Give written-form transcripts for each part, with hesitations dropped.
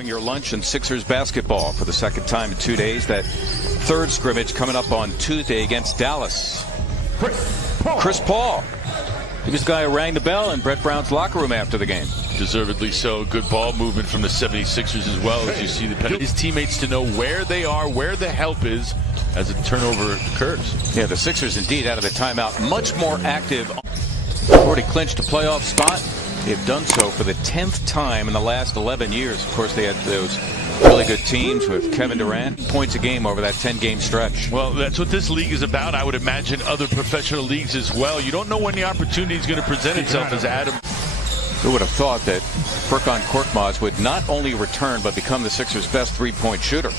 enjoying your lunch and Sixers basketball for the second time in 2 days. That third scrimmage coming up on Tuesday against Dallas. Chris Paul. He was the guy who rang the bell in Brett Brown's locker room after the game. Deservedly so. Good ball movement from the 76ers as well, as you see his teammates to know where they are, where the help is as a turnover occurs. Yeah, the Sixers indeed out of the timeout. Much more active. Already clinched a playoff spot. They've done so for the 10th time in the last 11 years. Of course, they had those really good teams with Kevin Durant. Points a game over that 10-game stretch. Well, that's what this league is about. I would imagine other professional leagues as well. You don't know when the opportunity is going to present itself, as Adam. Who would have thought that Furkan Korkmaz would not only return but become the Sixers' best three-point shooter?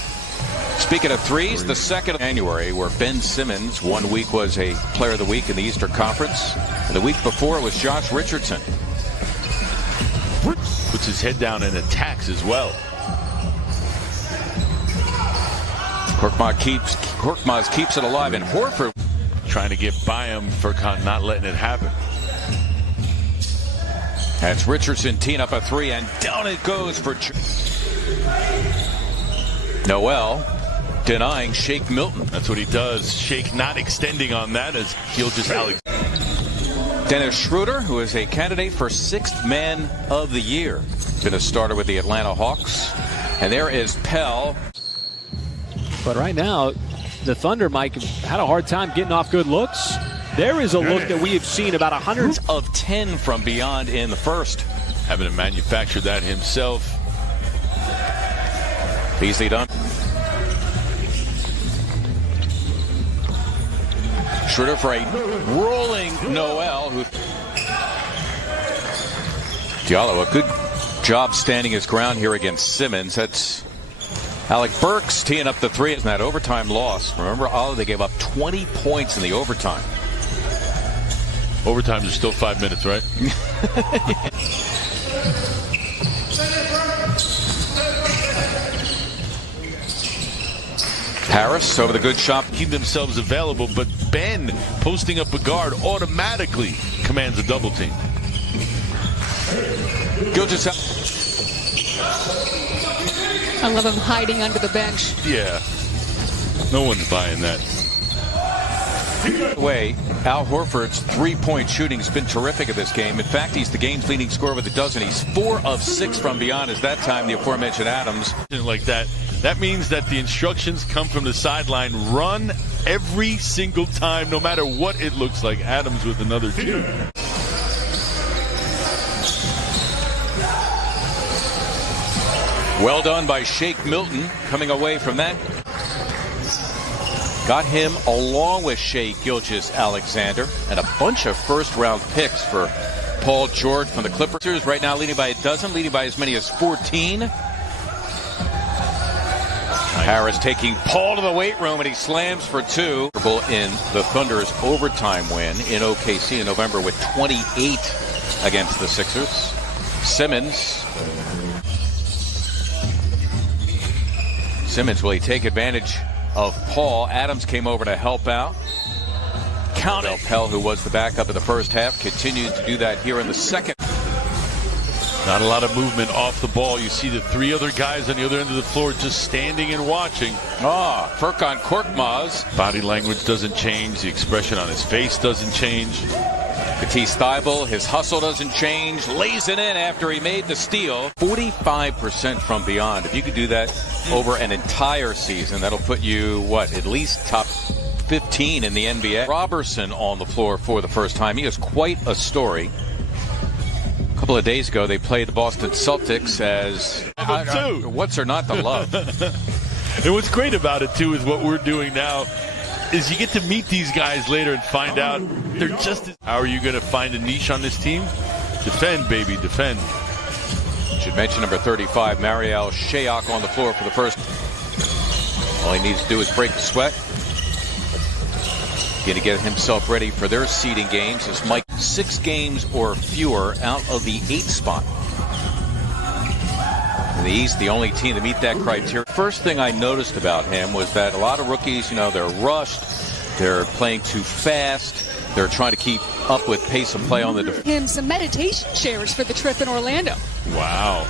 Speaking of threes, the 2nd of January, where Ben Simmons 1 week was a Player of the Week in the Eastern Conference. And the week before it was Josh Richardson. Puts his head down and attacks as well. Korkmaz keeps it alive, and Horford trying to get by him. Furkan not letting it happen. That's Richardson teeing up a three, and down it goes for Noel, denying Shake Milton. That's what he does. Shake not extending on that as he'll just Alex. Dennis Schroeder, who is a candidate for 6th Man of the Year. Been a starter with the Atlanta Hawks. And there is Pell. But right now, the Thunder, Mike, had a hard time getting off good looks. There is a look that we have seen about 100 of 10 from beyond in the first. Having to manufacture that himself. Easily done. Schroeder for a rolling Noel. Diallo, a good job standing his ground here against Simmons. That's Alec Burks teeing up the three in that overtime loss. Remember, they gave up 20 points in the overtime. Overtimes are still 5 minutes, right? Harris over the good shot. Keep themselves available, but Ben posting up a guard automatically commands a double team. I love him hiding under the bench. Yeah. No one's buying that. Al Horford's three-point shooting has been terrific in this game. In fact, he's the game's leading scorer with a dozen. He's 4 of 6 from beyond. As that time, the aforementioned Adams. Like that. That means that the instructions come from the sideline. Run every single time, no matter what it looks like. Adams with another 2. Well done by Shake Milton coming away from that. Got him along with Shai Gilgeous-Alexander and a bunch of first-round picks for Paul George from the Clippers. Right now leading by a dozen, leading by as many as 14. Harris taking Paul to the weight room, and he slams for 2. In the Thunder's overtime win in OKC in November with 28 against the Sixers. Simmons, will he take advantage of Paul? Adams came over to help out. Count Pell, who was the backup in the first half, continued to do that here in the second. Not a lot of movement off the ball. You see the 3 other guys on the other end of the floor just standing and watching. Furkan Korkmaz. Body language doesn't change. The expression on his face doesn't change. Matisse Thybulle, his hustle doesn't change. Lays it in after he made the steal. 45% from beyond. If you could do that over an entire season, that'll put you, at least top 15 in the NBA. Robertson on the floor for the first time. He is quite a story. A couple of days ago, they played the Boston Celtics as what's there not to love? And what's great about it, too, is what we're doing now is you get to meet these guys later and find out they're just as... How are you going to find a niche on this team? Defend, baby, defend. Should mention number 35, Marial Shayok on the floor for the first. All he needs to do is break the sweat. Going to get himself ready for their seeding games as Mike 6 games or fewer out of the 8th spot. In the East, the only team to meet that criteria. First thing I noticed about him was that a lot of rookies, they're rushed, they're playing too fast, they're trying to keep up with pace of play on the defense. Him some meditation chairs for the trip in Orlando. Wow.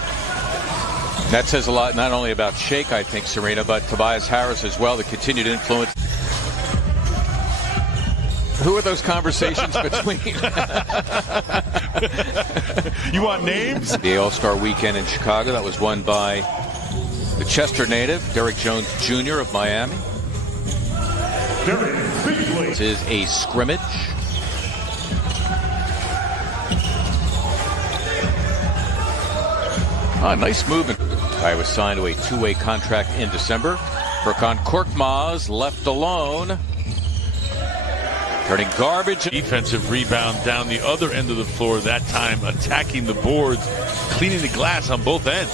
That says a lot, not only about Shake, I think, Serena, but Tobias Harris as well, the continued influence. Who are those conversations between? You want names? The All-Star Weekend in Chicago, that was won by the Chester native, Derek Jones Jr. of Miami. This is a scrimmage. Nice movement. I was signed to a two-way contract in December. Furkan Korkmaz left alone. Turning garbage. Defensive rebound down the other end of the floor, that time attacking the boards, cleaning the glass on both ends.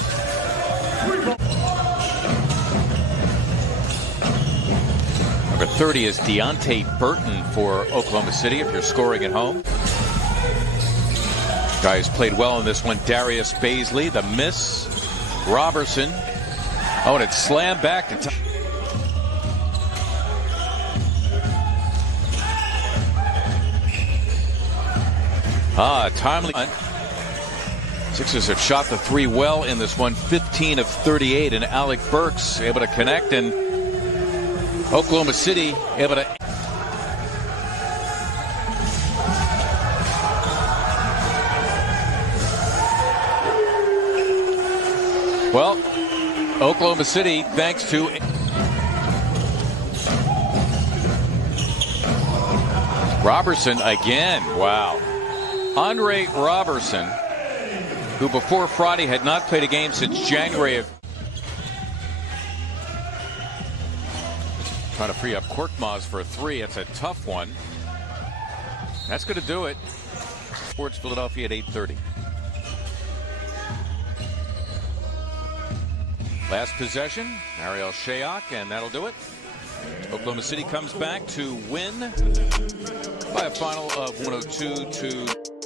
Number 30 is Deonte Burton for Oklahoma City if you're scoring at home. Guys played well in this one. Darius Baisley, the miss. Robertson. Oh, and it slammed back to timely. Sixers have shot the three well in this one, 15 of 38, and Alec Burks able to connect, and Oklahoma City able to. Well, Oklahoma City, thanks to Robertson again. Wow. Andre Robertson, who before Friday had not played a game since January of. Trying to free up Korkmaz for a three. It's a tough one. That's going to do it. Sports Philadelphia at 8:30. Last possession, Ariel Shayok, and that'll do it. Oklahoma City comes back to win by a final of 102 to